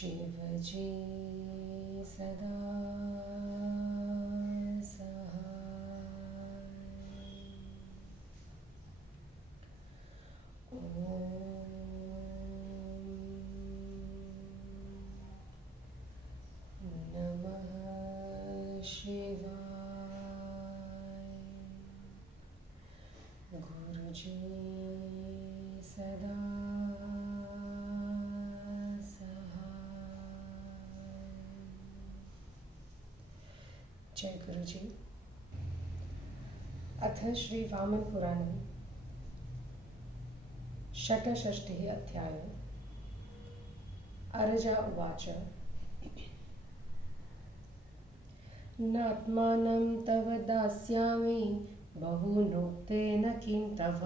शिवजी सदा सहाय। नमः शिवाय। गुरुजी सदा जय गुरुजी। अथ श्री वामन पुराणे षट्षष्टिः अध्यायः। अरजा उवाच नात्मानं तव दास्यामि बहुनोक्तेन किं तव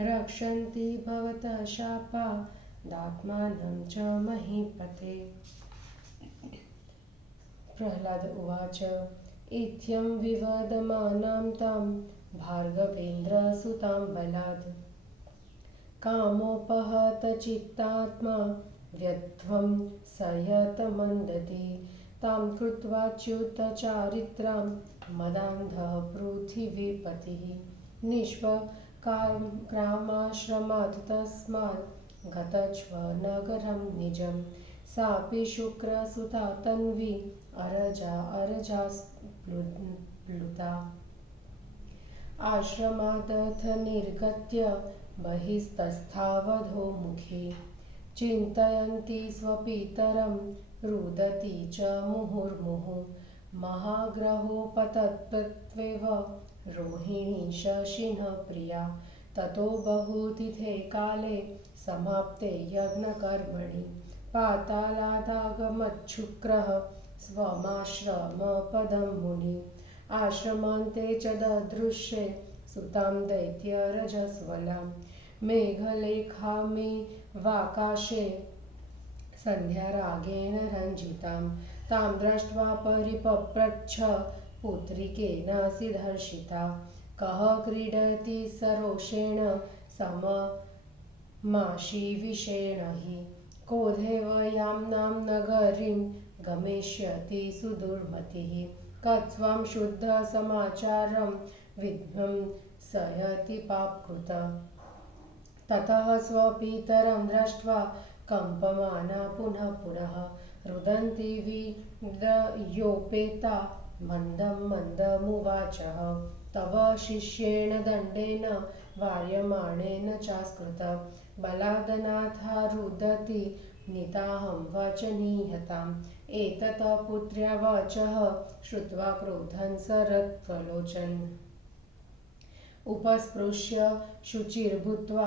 रक्षन्ति भवतः शापा दात्मानं च महीपते। प्रह्लाद उवाच इत्थं विवदमानां तां भार्गवेन्द्रसुतां बलात् कामोपहतचित्तात्मा व्यध्वं सयतमन्दति तां कृत्वा च्युतचारित्रां मदान्धः पृथिवीपतिः निष्वकामाश्रमात् तस्मात् गतच्व नगरं निजं सापि शुक्रसुता तन्वी अरजा प्लुता आश्रमादथ निर्गत्य बहिस्तस्थावधूमुखी चिन्तयन्ती स्वपितरं रुदती च मुहुर्मुहुः महाग्रहोपतत्त्वेव रोहिणी शशिनः प्रिया ततो बहुतिथे काले समाप्ते यज्ञकर्मणि पातालादागमच्छुक्रः स्वमाश्रमपदं मुनि आश्रमान्ते च ददृश्ये सुतां दैत्यरजस्वलां मेघलेखामिवाकाशे सन्ध्यारागेण रञ्जितां तां दृष्ट्वा परिपप्रच्छ पुत्रिकेनासि धर्षिता कः क्रीडति सरोषेण सममाशीविषेण हि को देवयाम्नां नगरीं गमिष्यति सुदुर्मतिः कत्स्वां शुद्धसमाचारं विद्मं सयति पापकृता ततः स्वपितरं दृष्ट्वा कम्पमाना पुनः पुनः रुदन्ती विदयोपेता मन्दं मन्दमुवाचः तव शिष्येण दण्डेन वार्यमाणेन चास्कृत बलादनाथा रुदति नीताहं वचनीयताम् एतत् पुत्र्या वचः श्रुत्वा क्रोधन् सरत्वलोचन् उपस्पृश्य शुचिर्भूत्वा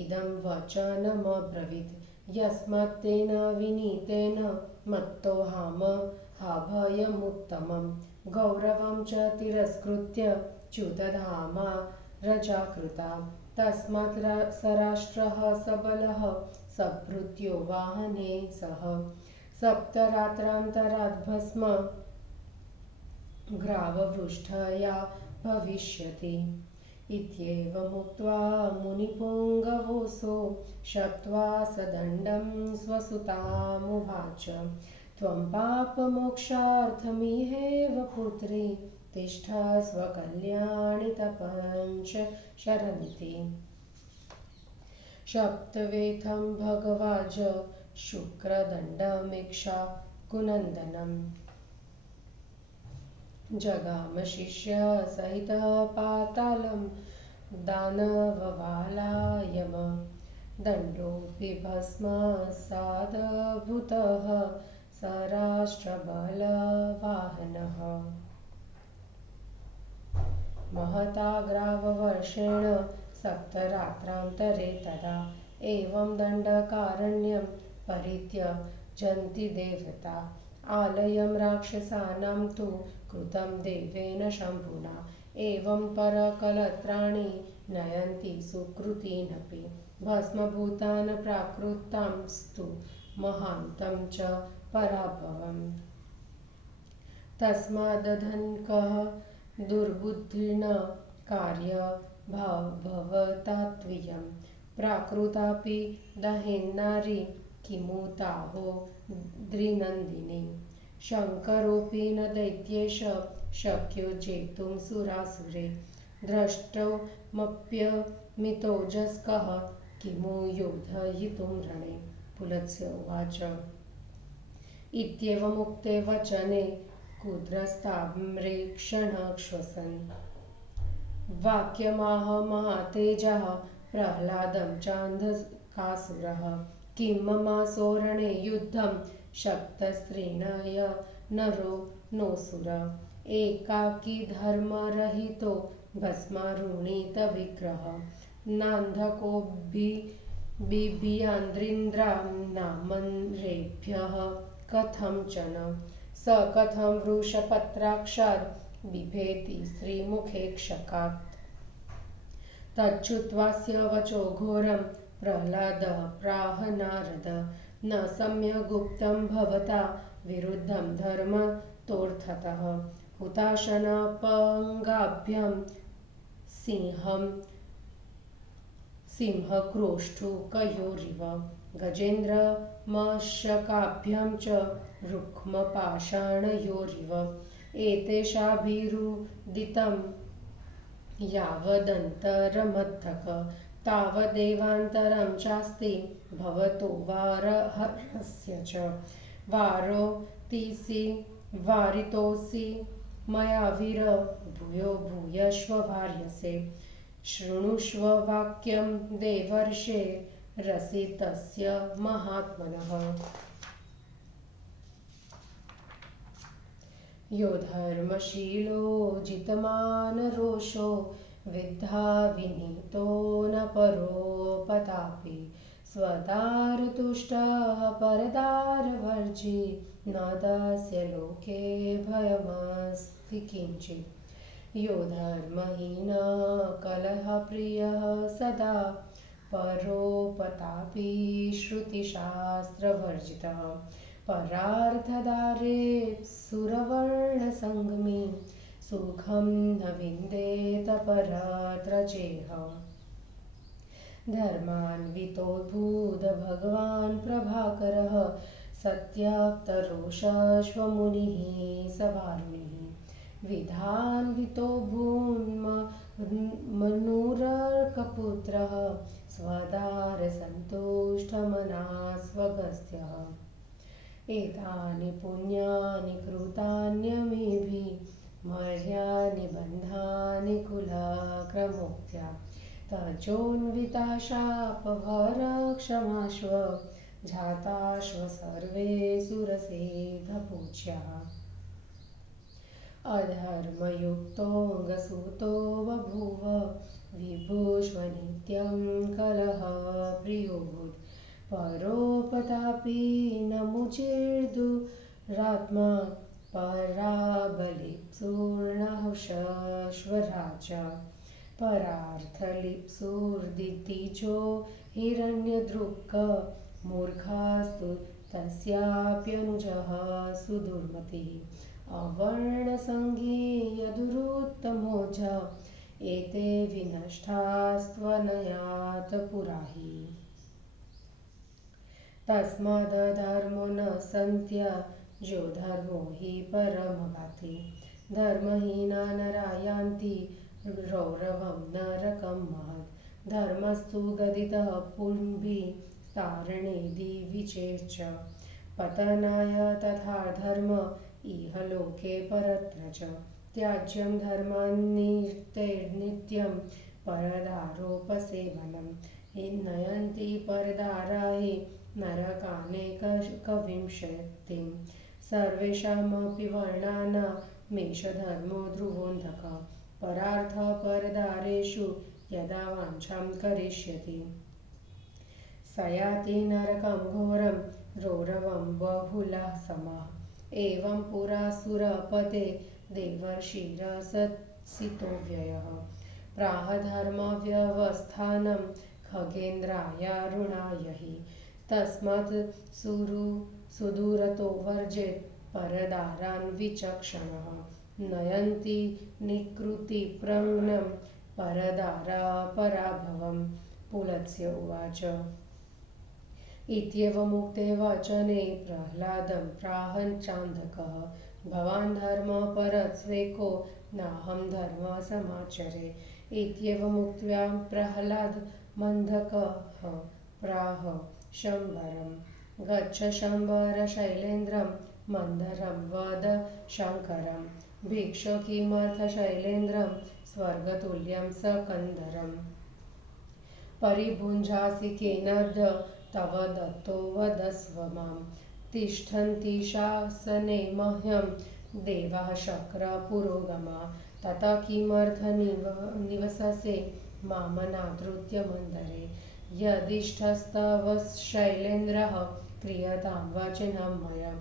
इदं वचनमब्रवीत् यस्मात्तेन विनीतेन मत्तोऽहमभयमुत्तमं गौरवं च तिरस्कृत्य च्युतधामा रजाकृता तस्मात् सराष्ट्रः सबलः सभृत्यो वाहने सह सप्तरात्रान्तरात् भस्म ग्राववृष्टया भविष्यति इत्येवमुक्त्वा मुनिपुङ्गवोऽसौ शप्त्वा सदण्डं स्वसुतामुवाच त्वं पापमोक्षार्थमिहेव पुत्री तिष्ठ स्वकल्याणि तपञ्च शरन्ति शप्तवेथं भगवाज शुक्रदण्डमीक्षा कुनन्दनम् जगाम शिष्य सहितः पातालं दानववालायम दण्डोऽपि भस्मसादभूतः सराष्ट्रबलवाहनः महताग्राववर्षेण सप्तरात्रान्तरे तदा एवं दण्डकारण्यं परित्यजन्ति देवता आलयं राक्षसानां तु कृतं देवेन शम्भुना एवं परकलत्राणि नयन्ति सुकृतीनपि भस्मभूतान् प्राकृतांस्तु महान्तं च पराभवम् तस्मादधनकः दुर्बुद्धिर्न कार्य भवतात्वियं प्राकृतापि दहेन्नारी किमु तावो द्रिनन्दिनी शङ्करोऽपि न दैत्येश शक्यो जेतुं सुरासुरे द्रष्टुमप्यमितोजस्कः किमु योधयितुं रणे। पुलत्स्य उवाच इत्येवमुक्ते वचने कुद्रस्ताम्रेक्षणश्वसन् वाक्यमाह महातेजः प्रह्लादं चान्धकासुरः किं ममासोरणे युद्धं शक्तस्त्रीणय नरो नोऽसुर एकाकी धर्मरहितो भस्मारुणीत विग्रह नान्धको बिभियान्द्रिन्द्रान्नामन्रेभ्यः कथंचन स कथं वृषपत्राक्षात् बिभेति श्रीमुखे क्षकात् तच्छ्रुत्वास्य वचो घोरं प्रह्लादः प्राह नारद न सम्यग्गुप्तं भवता विरुद्धं धर्मतोऽर्थतः हुताशनपङ्गाभ्यां सिंहक्रोष्ठुकयोरिव गजेन्द्रमशकाभ्यां च रुक्मपाषाणयोरिव एतेषाभिरुदितं यावदन्तरमद्धक तावदेवान्तरं चास्ति भवतो वारहस्य च वारितोऽसि मया वीर भूयो भूयश्व वार्यसे शृणुष्व वाक्यं देवर्षे रसितस्य महात्मनः यो धर्मशीलो जितमानरोषो विद्धा विनीतो न परोपतापि स्वदारतुष्टः परदारवर्जी न तस्य लोके भयमस्ति किञ्चित् यो धर्महीनः कलहप्रियः सदा परोपतापी श्रुतिशास्त्रवर्जितः परार्थदारे सुरवर्णसङ्गमे सुखं न विन्देत परत्र चेह धर्मान्वितोद्भूत भगवान् प्रभाकरः सत्याक्तरोषश्वमुनिः सवारुणिः विधान्वितो भून्मनुरर्कपुत्रः स्वदारसन्तुष्टमनः स्वगस्त्यः एतानि पुण्यानि कृतान्यमेभिः मर्यानि बन्धानि कुलक्रमोक्त्या तजोन्विताशापभरक्षमाश्व जाताश्व सर्वे सुरसेधपूज्याः अधर्मयुक्तोऽङ्गसूतो बभूव विभुष्वनित्यं कलहप्रियोऽभूत् परोपतापी न मुचिर्दुरात्मा पराबलिप्सुर्नहुषश्वराजा परार्थलिप्सुर्दितिजो हिरण्यदृक् मूर्खास्तु तस्याप्यनुजः सुदुर्मतिः अवर्णसङ्गी यदुरुत्तमोज एते विनष्टास्त्वनयात् पुरा हि तस्मादधर्मो न सन्त्य यो धर्मो हि परमगाति धर्महीना नरा यान्ति रौरवं नरकं महत् धर्मस्तु गदितः पुंभिः तारणे दिवि चेच्च पतनाय तथा धर्म इह लोके परत्र च त्याज्यं धर्मान्नित्यं परदारोपसेवनं नयन्ति परदारा हि नरकानेकविंशतिं सर्वेषामपि वर्णानामेषधर्मो ध्रुवोऽन्धकः परार्थपरदारेषु यदा वाञ्छां करिष्यति स याति नरकं घोरं रौरवं बहुलः समः एवं पुरासुरपते देवर्षिरसत्सितो व्ययः प्राह धर्मव्यवस्थानं खगेन्द्रायारुणाय हि तस्मात् सुदूरतो वर्जेत् परदारान् विचक्षणः नयन्ति निकृतिप्रज्ञं परदारा पराभवम्। पुलत्स्य उवाच इत्येवमुक्ते वचने प्रह्लादं प्राहञ्चान्दकः भवान् धर्मपरत्वेको नाहं धर्मसमाचरे। इत्येवमुक्त्वा प्रह्लादमन्धकः प्राह शम्बरं गच्छ शम्बर शैलेन्द्रं मन्दरं वद शङ्करं भिक्षो किमर्थशैलेन्द्रं स्वर्गतुल्यं सकन्दरम् परिभुञ्जासि केनाद्य तव दत्तो वदस्व मां तिष्ठन्ति शासने मह्यं देवाः शक्रपुरोगमा तथा किमर्थनिवससे मामनादृत्य मन्दरे यदिष्टस्तव शैलेन्द्रः क्रियतां वचनं मया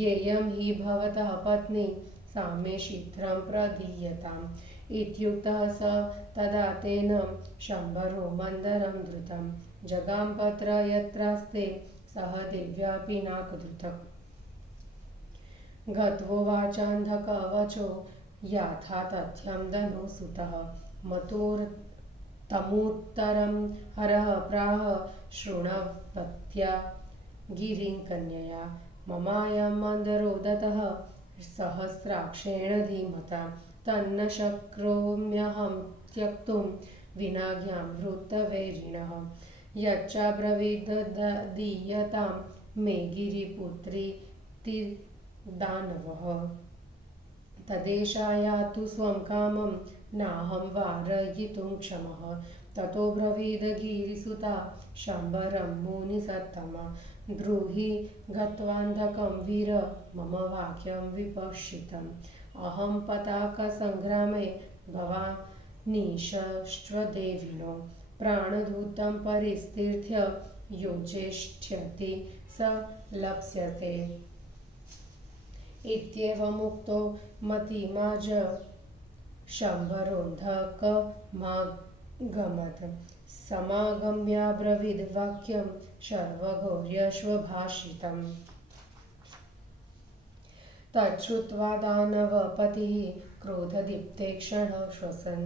येयं हि भवतः पत्नी सा मे शीघ्रं प्रदीयताम् इत्युक्तः स तदा तेन शम्बरो मन्दरं द्रुतं जगाम पत्र यत्रास्ते सह दिव्या पिनाकधृतः गत्वोवाचान्धकवचो याथा तथ्यं धनुसुतः तमुत्तरं हरः प्राह शृण्वत्या गिरिं कन्यया ममायं मन्दरो दत्तः सहस्राक्षेण धीमता तन्न शक्नोम्यहं त्यक्तुं विनाज्ञां वृत्तवैरिणः यच्चाब्रवीद्दीयतां मे गिरिपुत्री दानवः तदेषा यातु स्वं कामं नाहं वारयितुं क्षमः ततो ब्रवीद गिरिसुता शम्बरं मुनिसत्तमा ब्रूहि गत्वान्धकं वीर मम वाक्यं विपश्चितम् अहं पताकसङ्ग्रामे भवानीशश्वदेविनो प्राणधूतं परिस्तीर्थ्य योजेष्ठ्यति स लप्स्यते इत्येवमुक्तो मतिमाज शम्बरोऽन्धकमागमत् समागम्याब्रवीद्वाक्यं शर्वगौर्यश्वभाषितम् तच्छ्रुत्वा दानवपतिः क्रोधदीप्तेक्षणः श्वसन्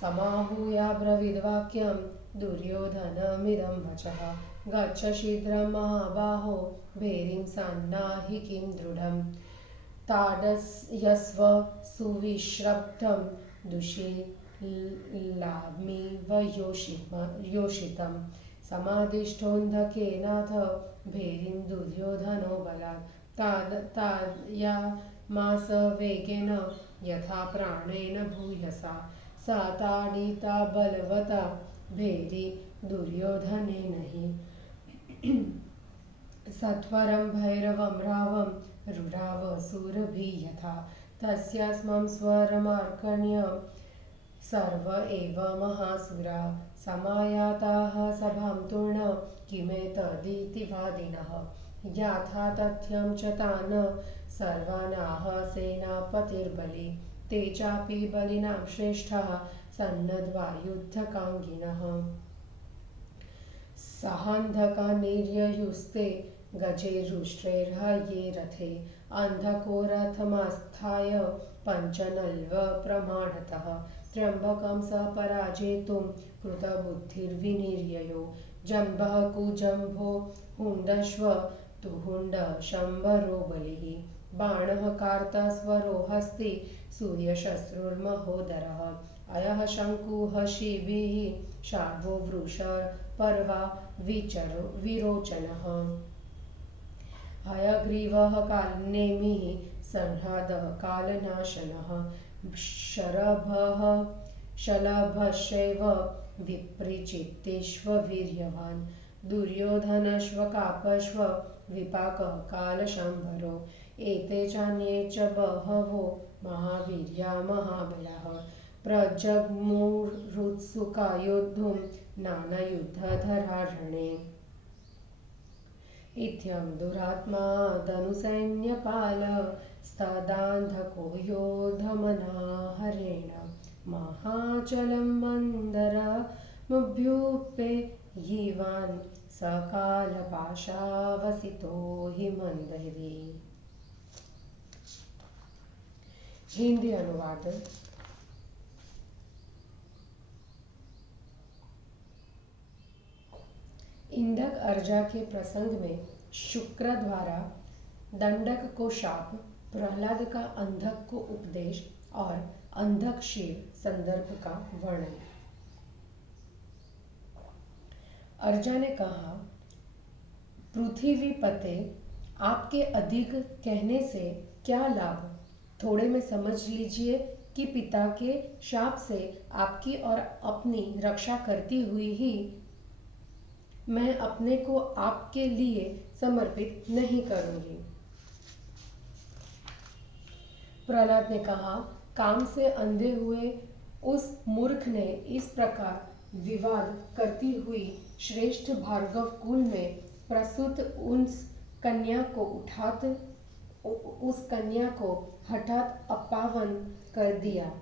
समाहूयाब्रवीद्वाक्यं दुर्योधनमिदं वचः गच्छ शीघ्रं महाबाहो भेरीं सन्नाहि किं दृढं ताडयस्व सुविश्रब्धं दुशीलामिव योषितं समादिष्टोऽन्धकेनाथ भेरीं दुर्योधनो बलात् ताडयामास वेगेन यथा प्राणेन भूयसा सा ताडिता बलवता भेरी दुर्योधनेन हि सत्वरं भैरवं रावं रुराव सुरभिः यथा तस्यास्मं स्वरमार्कण्य सर्व एव महासुरा समायाताः सभां तूर्ण किमेतदिति वादिनः याथा तथ्यं च तान् सर्वानाः सेनापतिर्बली ते चापि बलिनां श्रेष्ठाः सन्नद्वा युद्धकाङ्गिनः सहान्धकानिर्ययुस्ते गजैरुष्ट्रैर्हये रथे अन्धको रथमास्थाय पञ्चनल्वप्रमाणतः त्र्यम्बकं स पराजेतुं कृतबुद्धिर्विनिर्ययो जम्बः कुजम्भो हुण्डश्व तुहुण्ड शम्बरो बलिः बाणः कार्तस्वरो हस्ति सूर्यशस्त्रुर्महोदरः अयः शङ्कुः शिबिः शार्वो वृषपर्वा विरोचनः हयग्रीवः कालनेमिः संह्रादः कालनाशनः शलभश्चैव विप्रीचित्तेष्ववीर्यवान् दुर्योधनश्वकापश्व विपाकः कालशम्भरो एते चान्ये च बहवो महावीर्या महाबलाः प्रजग्मुरुत्सुका योद्धुं नानायुद्धधरारणे इत्थं दुरात्मा धनुसैन्यपालस्तदान्धको योधमनाहरेण महाचलं मन्दरमभ्युपेयिवान् सकालपाशावसितो हि मंदरी। हिंदी अनुवाद। इंदक अर्जा के प्रसंग में शुक्र द्वारा दंडक को शाप, प्रहलाद का अंधक को उपदेश और अंधक शिव संदर्भ का वर्णन। अर्जा ने कहा, पृथ्वीपते, आपके अधिक कहने से क्या लाभ? थोड़े में समझ लीजिए कि पिता के शाप से आपकी और अपनी रक्षा करती हुई ही मैं अपने को आपके लिए समर्पित नहीं करूंगी। प्रहलाद ने कहा, काम से अंधे हुए उस मूर्ख ने इस प्रकार विवाद करती हुई श्रेष्ठ भार्गव कुल में प्रसूत उस कन्या को हठात अपावन कर दिया।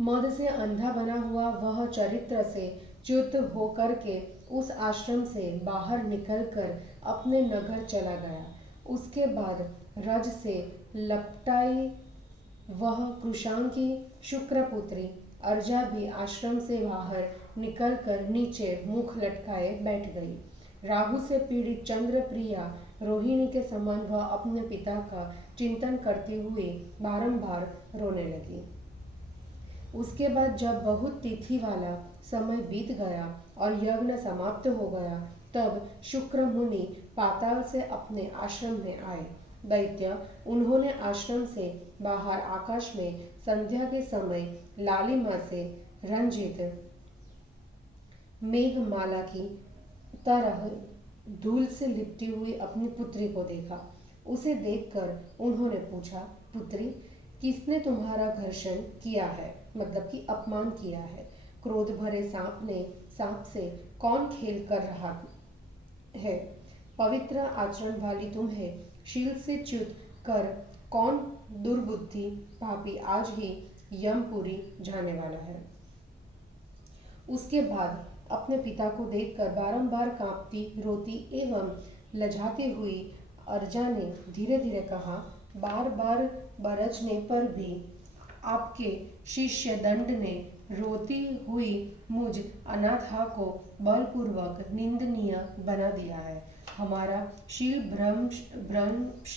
मद से अंधा बना हुआ वह चरित्र से च्युत होकर के उस आश्रम से बाहर निकलकर अपने नगर चला गया। उसके बाद रज से लपटाई वह कृशांकी शुक्रपुत्री अर्जा भी आश्रम से बाहर निकलकर नीचे मुख लटकाए बैठ गई। राहु से पीड़ित चंद्र प्रिया रोहिणी के समान वह अपने पिता का चिंतन करती हुई बारंबार रोने लगी। उसके बाद जब बहुत तिथि वाला समय बीत गया और यज्ञ समाप्त हो गया, तब शुक्र मुनि पाताल से अपने आश्रम में आए। दैत्य उन्होंने आश्रम से बाहर आकाश में संध्या के समय लालिमा से रंजित मेघमाला की तरह धूल से लिपटी हुई अपनी पुत्री को देखा। उसे देखकर उन्होंने पूछा, पुत्री, किसने तुम्हारा घर्षण किया है, मतलब कि अपमान किया है? क्रोध भरे सांप से कौन खेल कर रहा है? पवित्र आचरण वाली तुम्हें शील से च्युत कर कौन दुर्बुद्धि पापी आज ही यमपुरी जाने वाला है? उसके बाद अपने पिता को देखकर बारंबार कांपती, रोती एवं लजाती हुई अर्जा ने धीरे धीरे कहा, बार बार बरसने पर भी आपके शिष्य दंड ने रोती हुई मुझ अनाथा को बलपूर्वक निंदनीय बना दिया है, हमारा शील भ्रंश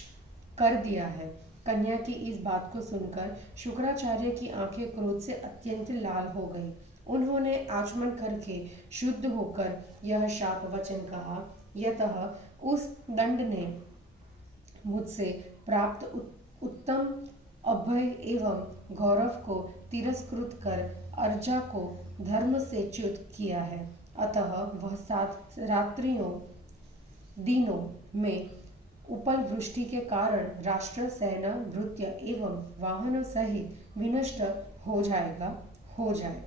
कर दिया है। कन्या की इस बात को सुनकर शुक्राचार्य की आंखें क्रोध से अत्यंत लाल हो गई। उन्होंने आचमन करके शुद्ध होकर यह शाप वचन कहा, यतः उस दंड ने मुझसे प्राप्त उत्तम अभय एवं गौरव को तिरस्कृत कर अर्जा को धर्म से च्युत किया है। अतः वह 7 रात्रियों दिनों में उपल वृष्टि के कारण राष्ट्र, सेना, भृत्य एवं वाहनों सहित विनष्ट हो जाए।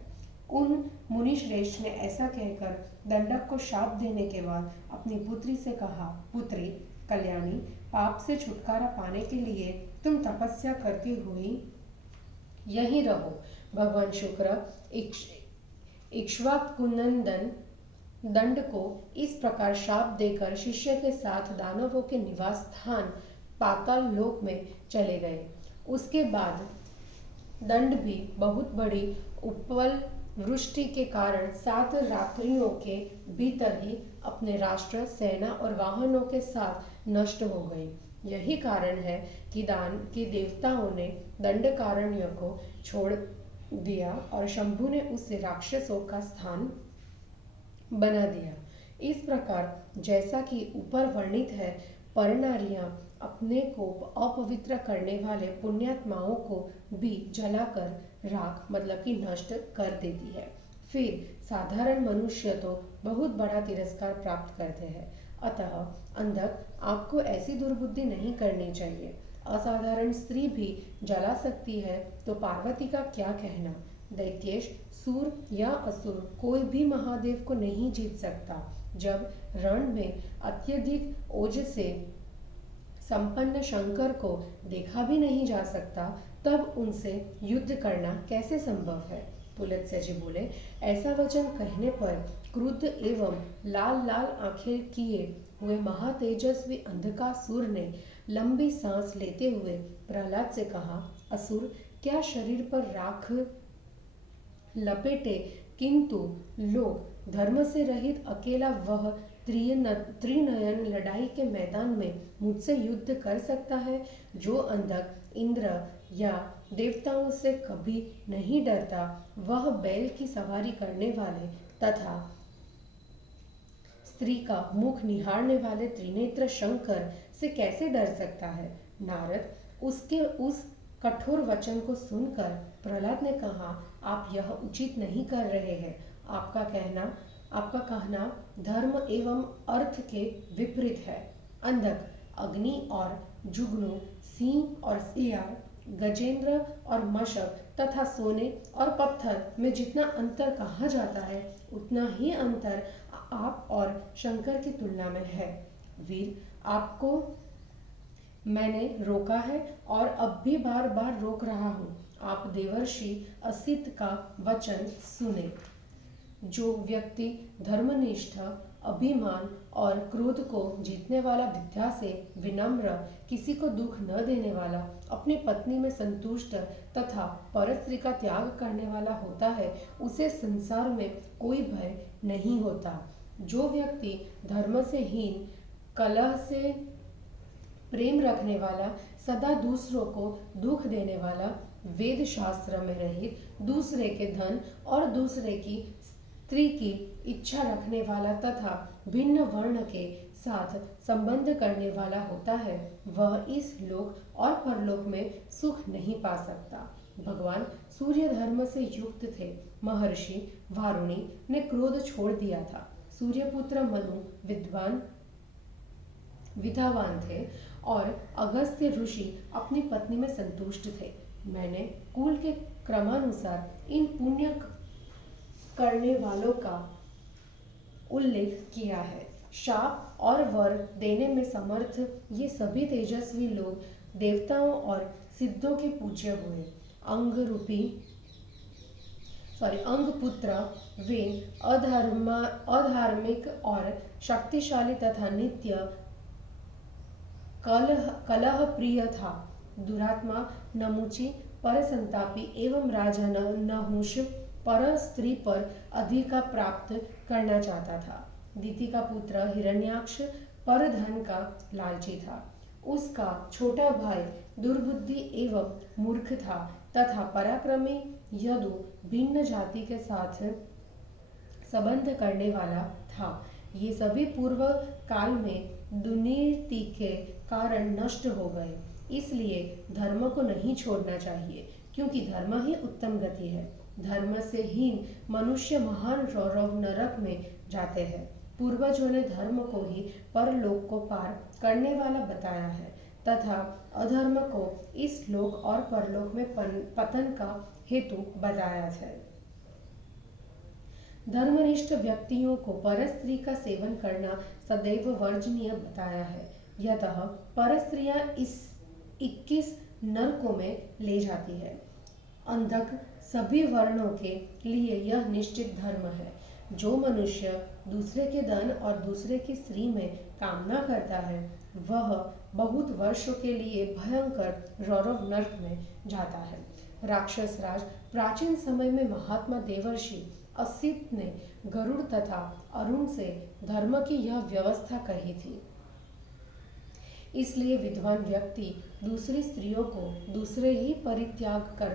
उन मुनिश्रेष्ठ ने ऐसा कहकर दंडक को शाप देने के बाद अपनी पुत्री से कहा, पुत्री कल्याणी, पाप से छुटकारा पाने के लिए तुम तपस्या करती हुई यहीं रहो। भगवान शुक्र इक्ष्वाकुनंदन दंड को इस प्रकार शाप देकर शिष्य के साथ दानवों के निवास स्थान पाताल लोक में चले गए। उसके बाद दंड भी बहुत बड़ी उपल वृष्टि के कारण 7 रात्रियों के भीतर ही अपने राष्ट्र, सेना और वाहनों के साथ नष्ट हो गई। यही कारण है कि देवताओं ने दंडकारण्य को छोड़ दिया और शंभु ने उससे राक्षसों का स्थान बना दिया। इस प्रकार जैसा कि ऊपर वर्णित है, परनारियां अपने को अपवित्र करने वाले पुण्यात्माओं को भी जलाकर राख, मतलब कि नष्ट कर देती है। फिर साधारण मनुष्य तो बहुत बड़ा तिरस्कार प्राप्त करते हैं। अतः अंधक, आपको ऐसी दुर्बुद्धि नहीं करनी चाहिए। असाधारण स्त्री भी जला सकती है तो पार्वती का क्या कहना। दैत्येश, सूर या असुर कोई भी महादेव को नहीं जीत सकता। जब रण में अत्यधिक ओज से संपन्न शंकर को देखा भी नहीं जा सकता, तब उनसे युद्ध करना कैसे संभव है? पुलत्स्य जी बोले, ऐसा वचन कहने पर क्रुद्ध एवं लाल लाल आंखें किए हुए महातेजस्वी अंधकासुर ने लंबी सांस लेते हुए प्रहलाद से कहा, असुर, क्या शरीर पर राख लपेटे किंतु लोग धर्म से रहित अकेला वह त्रिनयन लड़ाई के मैदान में मुझसे युद्ध कर सकता है। जो अंधक इंद्र या देवताओं से कभी नहीं डरता, वह बैल की सवारी करने वाले तथा स्त्री का मुख निहारने वाले त्रिनेत्र शंकर से कैसे डर सकता है। नारद उसके उस कठोर वचन को सुनकर प्रहलाद ने कहा, आप यह उचित नहीं कर रहे हैं। आपका कहना धर्म एवं अर्थ के विपरीत है। अंधक अग्नि और जुगनू, सिंह और सियार, गजेंद्र और मशक तथा सोने और पत्थर में जितना अंतर कहा जाता है, उतना ही अंतर आप और शंकर की तुलना में है। वीर, आपको मैंने रोका है और अब भी बार बार रोक रहा हूँ। आप देवर्षि असित का वचन सुने। जो व्यक्ति धर्मनिष्ठ, अभिमान और क्रोध को जीतने वाला, विद्या से विनम्र, किसी को दुख न देने वाला, अपनी पत्नी में संतुष्ट तथा परस्त्री का त्याग करने वाला होता है, उसे संसार में कोई भय नहीं होता। जो व्यक्ति धर्म से हीन, कलह से प्रेम रखने वाला, सदा दूसरों को दुख देने वाला, वेद शास्त्र में रहित, दूसरे के धन और दूसरे की स्त्री की इच्छा रखने वाला तथा भिन्न वर्ण के साथ संबंध करने वाला होता है, वह इस लोक और परलोक में सुख नहीं पा सकता। भगवान सूर्य धर्म से युक्त थे। महर्षि वारुणी ने क्रोध छोड़ दिया था। सूर्यपुत्र मनु विद्वान थे और अगस्त्य ऋषि अपनी पत्नी में संतुष्ट थे। मैंने कुल के क्रमानुसार इन पुण्य करने वालों का उल्लेख किया है। शाप और वर देने में समर्थ ये सभी तेजस्वी लोग देवताओं और सिद्धों के पूज्य हुए। अंग पुत्र वे अधार्मिक और शक्तिशाली तथा नित्य कलह प्रिय था। दुरात्मा नमुची परसंतापी एवं राजा नहुष पर स्त्री पर अधिकार प्राप्त करना चाहता था। दिति का पुत्र हिरण्याक्ष पर धन का लालची था। उसका छोटा भाई दुर्बुद्धि एवं मूर्ख था तथा पराक्रमी यदु भिन्न जाति के साथ संबंध करने वाला था। ये सभी पूर्व काल में दुर्नीति के कारण नष्ट हो गए। इसलिए धर्म को नहीं छोड़ना चाहिए, क्योंकि धर्म ही उत्तम गति है। धर्म से हीन मनुष्य महान रौरव नरक में जाते हैं। पूर्वजों ने धर्म को ही परलोक को पार करने वाला बताया है तथा अधर्म को इस लोक और परलोक में पतन का हेतु बताया है। धर्मनिष्ठ व्यक्तियों को परस्त्री का सेवन करना सदैव वर्जनीय बताया है। यतः परस्त्रियां इस 21 नरकों में ले जाती है। अंधक सभी वर्णों के लिए यह निश्चित धर्म है। जो मनुष्य दूसरे के धन और दूसरे की स्त्री में कामना करता है, वह बहुत वर्षों के लिए भयंकर रौरव नरक में जाता है। राक्षस राज प्राचीन समय में महात्मा देवर्षि असित ने गरुड़ तथा अरुण से धर्म की यह व्यवस्था कही थी। इसलिए विद्वान व्यक्ति दूसरी स्त्रियों को दूसरे ही परित्याग कर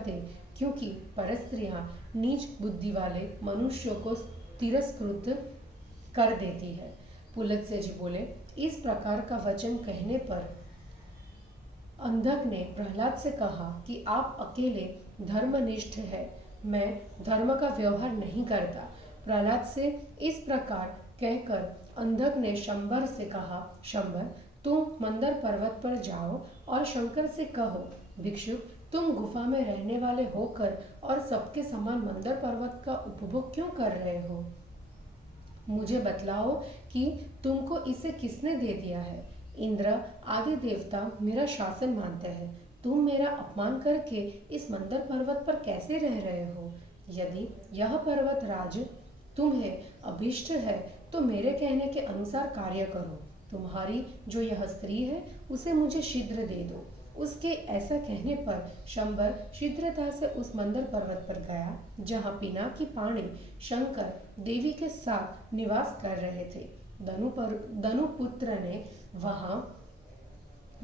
दे, क्योंकि परस्त्रियां नीच बुद्धि वाले मनुष्यों को तिरस्कृत कर देती है। पुलत्स्य जी बोले, इस प्रकार का वचन कहने पर अंधक ने प्रहलाद से कहा कि आप अकेले धर्मनिष्ठ है, मैं धर्म का व्यवहार नहीं करता। प्रहलाद से इस प्रकार कहकर अंधक ने शंबर से कहा, शंबर, तुम मंदर पर्वत पर जाओ और शंकर से कहो, भिक्षुक, तुम गुफा में रहने वाले होकर और सबके समान मंदर पर्वत का उपभोग क्यों कर रहे हो? मुझे बतलाओ कि तुमको इसे किसने दे दिया है। इंद्र आदि देवता मेरा शासन मानते हैं। तुम मेरा अपमान करके इस मंदर पर्वत पर कैसे रह रहे हो? यदि यह पर्वत राज तुम्हें अभीष्ट है तो मेरे कहने के अनुसार कार्य करो। तुम्हारी जो यह स्त्री है उसे मुझे शीघ्र दे दो। उसके ऐसा कहने पर शंबर शीघ्रता से उस मंदर पर्वत पर गया जहाँ पिनाकी पाणी शंकर देवी के साथ निवास कर रहे थे। धनुपुत्र ने वहां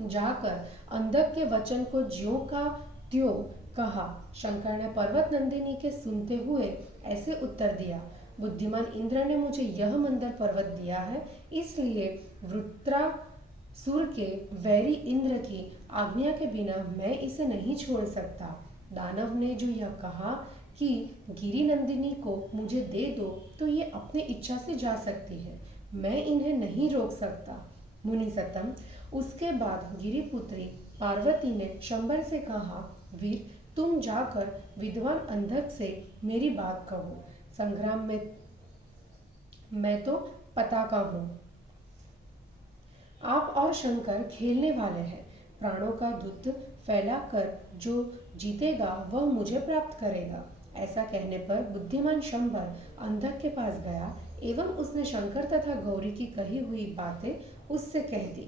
जाकर अंधक के वचन को ज्यों का त्यों कहा। शंकर ने पर्वत नंदिनी के सुनते हुए ऐसे उत्तर दिया, बुद्धिमान इंद्र ने मुझे यह मंदर पर्वत दिया है, इसलिए वृत्रासुर के वैरी इंद्र की आज्ञा के बिना मैं इसे नहीं छोड़ सकता। दानव ने जो यह कहा कि गिरी नंदिनी को मुझे दे दो तो ये अपनी इच्छा से जा सकती है, मैं इन्हें नहीं रोक सकता। मुनि सतम, उसके बाद गिरिपुत्री पार्वती ने शंबर से कहा, वीर तुम जाकर विद्वान अंधक से मेरी बात कहो। संग्राम में मैं तो पताका हूं, आप और शंकर खेलने वाले हैं। प्राणों का दूत फैलाकर जो जीतेगा वह मुझे प्राप्त करेगा। ऐसा कहने पर बुद्धिमान शंबर अंधक के पास गया एवं उसने शंकर तथा गौरी की कही हुई बातें उससे कह दी।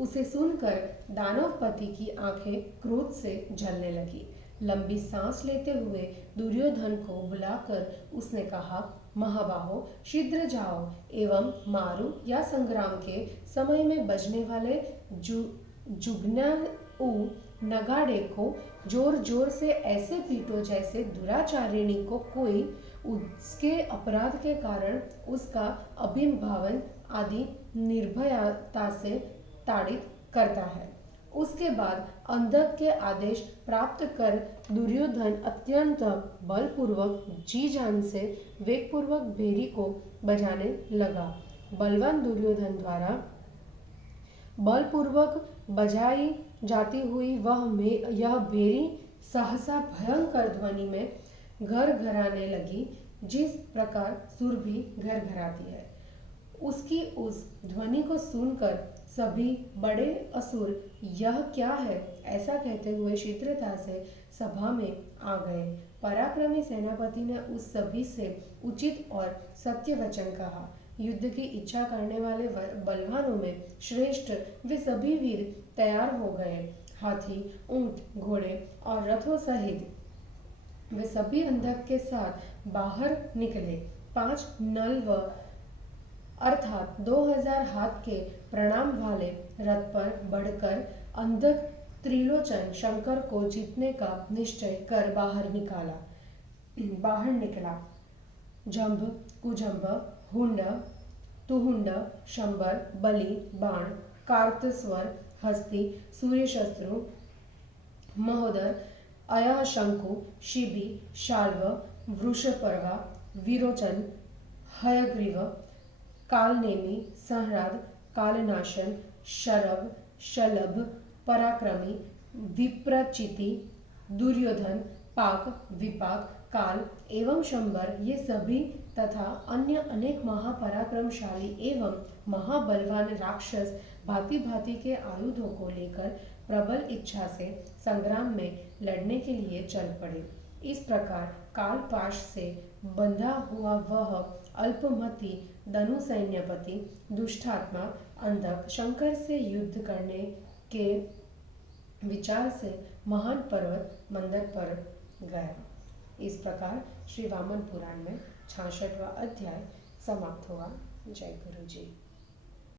उसे सुनकर दानवपति की आंखें क्रोध से जलने लगी। लंबी सांस लेते हुए दुर्योधन को बुलाकर उसने कहा, महाबाहो, शीघ्र जाओ एवं मारु या संग्राम के समय में बजने वाले जुगनू नगाड़े को जोर जोर से ऐसे पीटो जैसे दुराचारिणी को कोई उसके अपराध के कारण उसका अभिभावन आदि निर्भयता से ताड़ित करता है। उसके बाद अंधक के आदेश प्राप्त कर दुर्योधन अत्यंत बलपूर्वक जी जान से वेगपूर्वक भेरी को बजाने लगा। बलवान दुर्योधन द्वारा बलपूर्वक बजाई जाती हुई यह भेरी सहसा भयंकर ध्वनि में घर घराने लगी, जिस प्रकार सुरभि घर घराती है। उसकी उस ध्वनि को सुनकर सभी बड़े असुर यह क्या है ऐसा कहते हुए शीघ्रता से सभा में आ गए। पराक्रमी सेनापति ने उस सभी से उचित और सत्य वचन कहा। युद्ध की इच्छा करने वाले बलवानों में श्रेष्ठ वे सभी वीर तैयार हो गए। हाथी, ऊंट, घोड़े और रथों सहित वे सभी अंधक के साथ बाहर निकले। 5 नल अर्थात 2000 हाथ के प्रणाम वाले रथ पर बढ़कर अंधक त्रिलोचन शंकर को जीतने का निश्चय कर बाहर निकला। जंभ, कुजंभ, हुंड, तुहुंड, शंबर, बलि, बाण, कार्तस्वर, हस्ती, सूर्यशत्रु, महोदर, अयः शंकु, शिबि, शाल्व, वृषपर्वा, विरोचन, हयग्रीव, कालनेमी, संहृद, कालनाशन, शरभ, शलभ, पराक्रमी, विप्रचिति, दुर्योधन, पाक, विपाक, काल एवं शंबर ये सभी तथा अन्य अनेक महापराक्रमशाली एवं महाबलवान राक्षस भांति भांति के आयुधों को लेकर प्रबल इच्छा से संग्राम में लड़ने के लिए चल पड़े। इस प्रकार कालपाश से बंधा हुआ वह अल्पमति धनु सैन्यपति दुष्टात्मा अंधक शंकर से युद्ध करने के विचार से महान पर्वत मंदर पर गया। इस प्रकार श्री वामन पुराण में 66वां अध्याय समाप्त हुआ। जय गुरु जी।